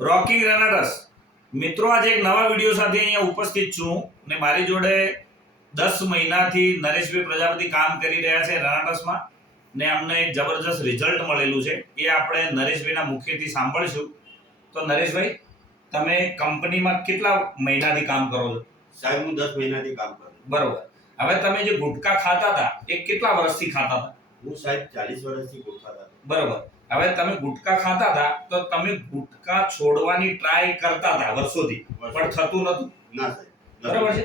Rocking રનાટસ મિત્રો, આજે એક નવા વિડીયો સાથે અહીંયા ઉપસ્થિત છું ને મારી જોડે 10 મહિનાથી નરેશભાઈ પ્રજાપતિ કામ કરી રહ્યા છે રનાટસમાં ને અમને એક જબરજસ્ત રિઝલ્ટ મળેલું છે. એ આપણે નરેશભાઈના મુખેથી સાંભળીશું. તો નરેશભાઈ, તમે કંપનીમાં કેટલા મહિનાથી કામ કરો છો? સાહેબ, હું 10 મહિનાથી કામ કરું. બરોબર. હવે તમે જે ગુટકા ખાતા હતા એ કેટલા વર્ષથી ખાતા હતા? હું સાહેબ 40 વર્ષથી ગુટખા ખાતો. બરોબર. હવે તમે ગુટકા ખાતા હતા તો તમે ગુટકા છોડવાની ટ્રાય કરતા હતા વર્ષોથી, પણ થતું નતું. ના સાહેબ. બરોબર છે.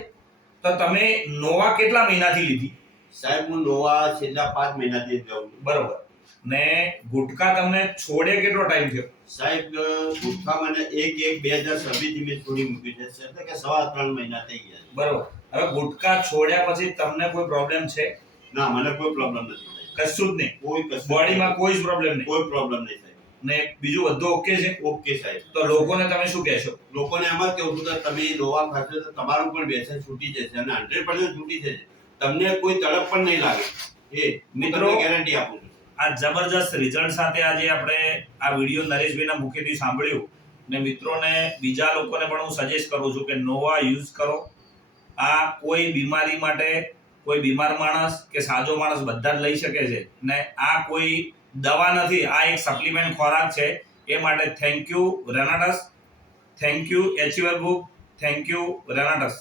તો તમે નોવા કેટલા મહિનાથી લીધી? સાહેબ, હું નોવા છેલ્લા 5 મહિનાથી જ લઉં છું. બરોબર. ને ગુટકા તમને છોડે કેટલો ટાઈમ થયો? સાહેબ, ગુટખા મને 1/1/2026 થી મેં છોડી મૂક્યું છે, એટલે કે 3.5 મહિના થઈ ગયા છે. બરોબર. હવે ગુટકા છોડ્યા પછી તમને કોઈ પ્રોબ્લેમ છે? ના, મને કોઈ પ્રોબ્લેમ નથી. કશું જ નહીં? કોઈ કશું બોડીમાં કોઈ જ પ્રોબ્લેમ નહીં? કોઈ પ્રોબ્લેમ નહીં સાહેબ. ને બીજું બધું ઓકે છે? ઓકે સાહેબ. તો લોકોને તમે શું કહેશો? લોકોને એમ જ કહેવું છું કે તમે નોવા ખાશો તો તમારું પણ વ્યસન છૂટી જશે અને 100% છૂટી જશે. તમને કોઈ તડપ પણ નહીં લાગે. એ મિત્રો, ગેરંટી આપું છું. આ જબરજસ્ત રિઝલ્ટ સાથે આજે આપણે આ વિડીયો નરેશભાઈના મુખેથી સાંભળ્યું ને મિત્રોને, બીજા લોકોને પણ હું સજેસ્ટ કરું છું કે નોવા યુઝ કરો. આ કોઈ બીમારી માટે, કોઈ બીમાર માણસ કે સાજો માણસ બધા જ લઈ શકે છે ને આ કોઈ દવા નથી, આ એક સપ્લિમેન્ટ ખોરાક છે. એ માટે થેન્ક યુ રનાટસ, thank you HUR group, thank you રનાટસ.